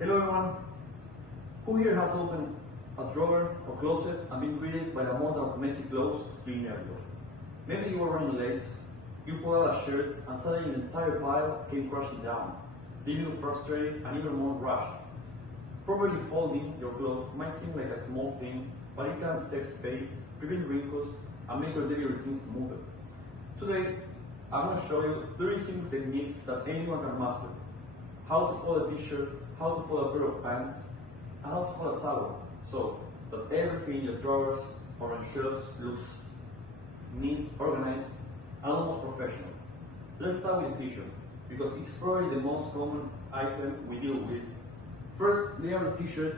Hello everyone. Who here has opened a drawer or closet and been greeted by a mountain of messy clothes strewn everywhere? Maybe you were running late, you pulled out a shirt and suddenly an entire pile came crashing down, leaving you frustrated and even more rushed. Properly folding your clothes might seem like a small thing, but it can save space, prevent wrinkles, and make your daily routine smoother. Today, I'm going to show you 3 simple techniques that anyone can master. How to fold a t-shirt, how to fold a pair of pants, and how to fold a towel, so that everything in your drawers or on shelves looks neat, organized, and almost professional. Let's start with a t-shirt, because it's probably the most common item we deal with. First, lay out the t-shirt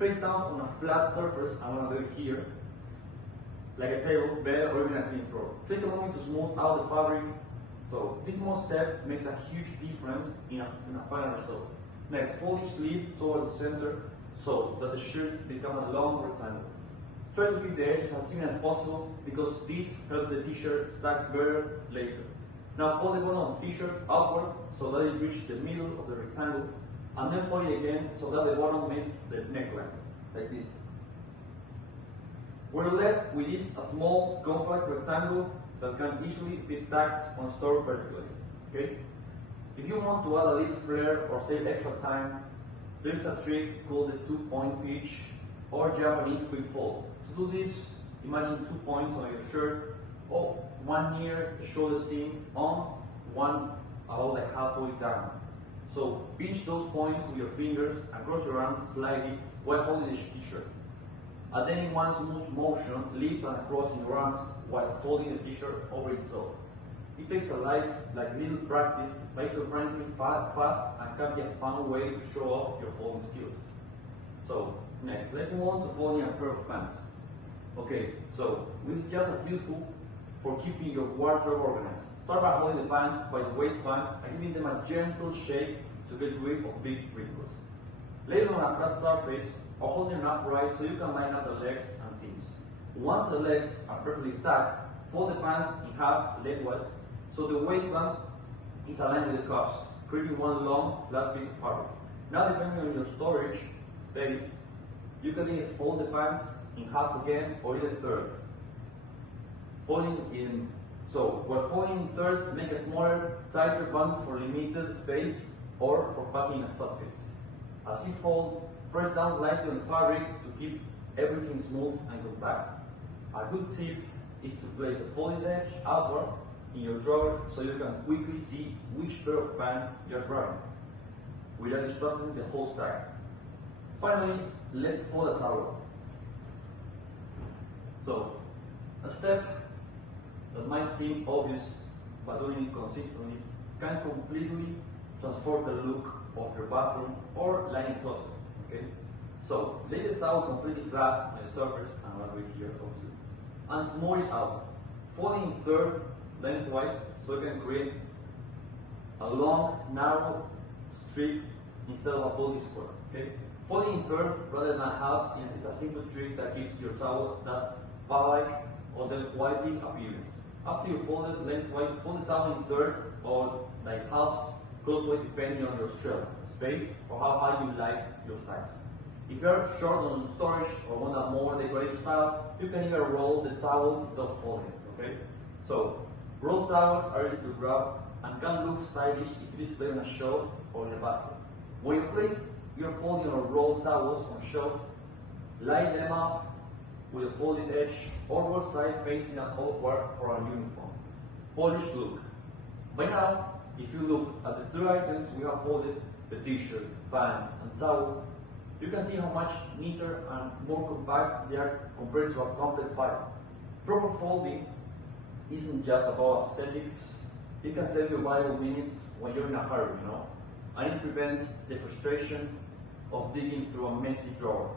face down on a flat surface. I'm going to do it here, like a table, bed, or even a clean floor. Take a moment to smooth out the fabric. So this small step makes a huge difference in a final result. Next, fold each sleeve towards the center so that the shirt becomes a long rectangle. Try to keep the edges as thin as possible because this helps the t-shirt stack better later. Now fold the bottom of the t-shirt upward so that it reaches the middle of the rectangle, and then fold it again so that the bottom meets the neckline, like this. We're left with this a small compact rectangle that can easily be stacked on store vertically. Okay? If you want to add a little flair or save extra time, there's a trick called the 2-point pitch or Japanese quick fold. To do this, imagine 2 points on your shirt, or one near the shoulder seam on, one about like halfway down. So pinch those points with your fingers and cross your arms slightly while holding the t-shirt. And then in one smooth motion, lift and cross your arms while folding the t-shirt over itself. It takes a little practice, but it's surprisingly fast, and can be a fun way to show off your folding skills. So next, let's move on to folding a pair of pants. Okay, so this is just as useful for keeping your wardrobe organized. Start by holding the pants by the waistband and giving them a gentle shake to get rid of big wrinkles. Lay them on a flat surface or hold them upright so you can line up the legs and seams. Once the legs are perfectly stacked, fold the pants in half lengthwise so the waistband is aligned with the cuffs, creating one long, flat piece of fabric. Now, depending on your storage space, you can either fold the pants in half again or in a third. So while folding in thirds, make a smaller, tighter band for limited space or for packing a suitcase. As you fold, press down lightly on the fabric to keep everything smooth and compact. A good tip is to place the folded edge outward in your drawer so you can quickly see which pair of pants you're grabbing without disrupting the whole stack. Finally, let's fold a towel. So, a step that might seem obvious but doing it consistently can completely transform the look of your bathroom or linen closet. Okay? So, lay the towel completely flat on the surface, and I'll do it here also, and smooth it out. Folding in third lengthwise so you can create a long, narrow strip instead of a bulky square. Okay? Folding in third rather than half is a simple trick that gives your towel that spa-like or the wiping appearance. After you fold it lengthwise, fold the towel in thirds or like halves, crosswise depending on your shelf space or how high you like your stacks. If you're short on storage or want a more decorative style, you can even roll the towel instead of folding it. Okay? So, rolled towels are easy to grab and can look stylish if you display on a shelf or in a basket. When you place your folding or rolled towels on a shelf, line them up with a folded edge or both sides facing outward for a uniform, polished look. By now, if you look at the 3 items we have folded, the t-shirt, pants, and towel, you can see how much neater and more compact they are compared to a complete pile. Proper folding isn't just about aesthetics. It can save you valuable minutes when you're in a hurry, and it prevents the frustration of digging through a messy drawer.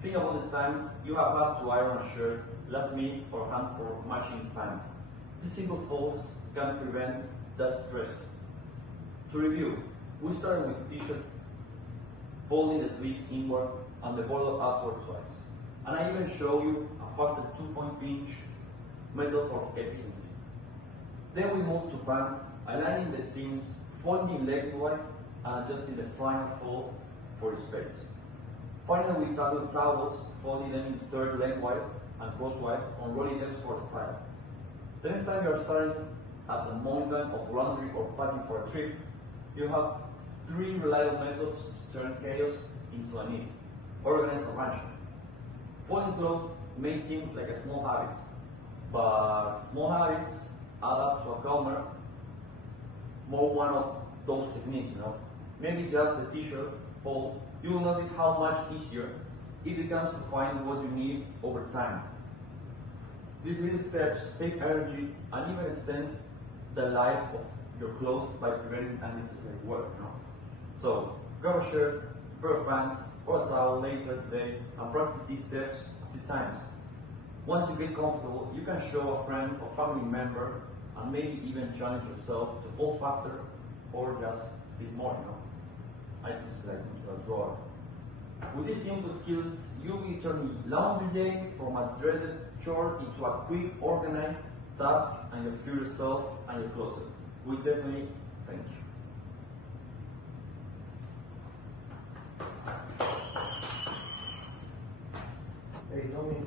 Think about the times you have had to iron a shirt last minute or hunt for matching pants. These simple folds can prevent that stress. To review, we started with t-shirt, folding the sleeves inward and the border outward twice. And I even show you a faster 2-point pinch method for efficiency. Then we move to pants, aligning the seams, folding lengthwise and adjusting the final fold for your space. Finally, we tackle towels, folding them in third lengthwise and crosswise, unrolling them for style. The next time you are starting at the mountain of laundry or packing for a trip, you have 3 reliable methods to turn chaos into a neat, organized arrangement. Folding clothes may seem like a small habit, but small habits add up to a calmer, more one of those techniques, Maybe just the t-shirt fold, you will notice how much easier it becomes to find what you need over time. These little steps save energy and even extend the life of your clothes by preventing unnecessary work. So, grab a shirt, a pair of pants, or a towel later today and practice these steps a few times. Once you get comfortable, you can show a friend or family member and maybe even challenge yourself to fold faster or just fit more, items like into a drawer. With these simple skills, you'll be turning laundry day from a dreaded chore into a quick, organized task, and you'll feel yourself and your closet. We definitely thank you. Hey, Tommy.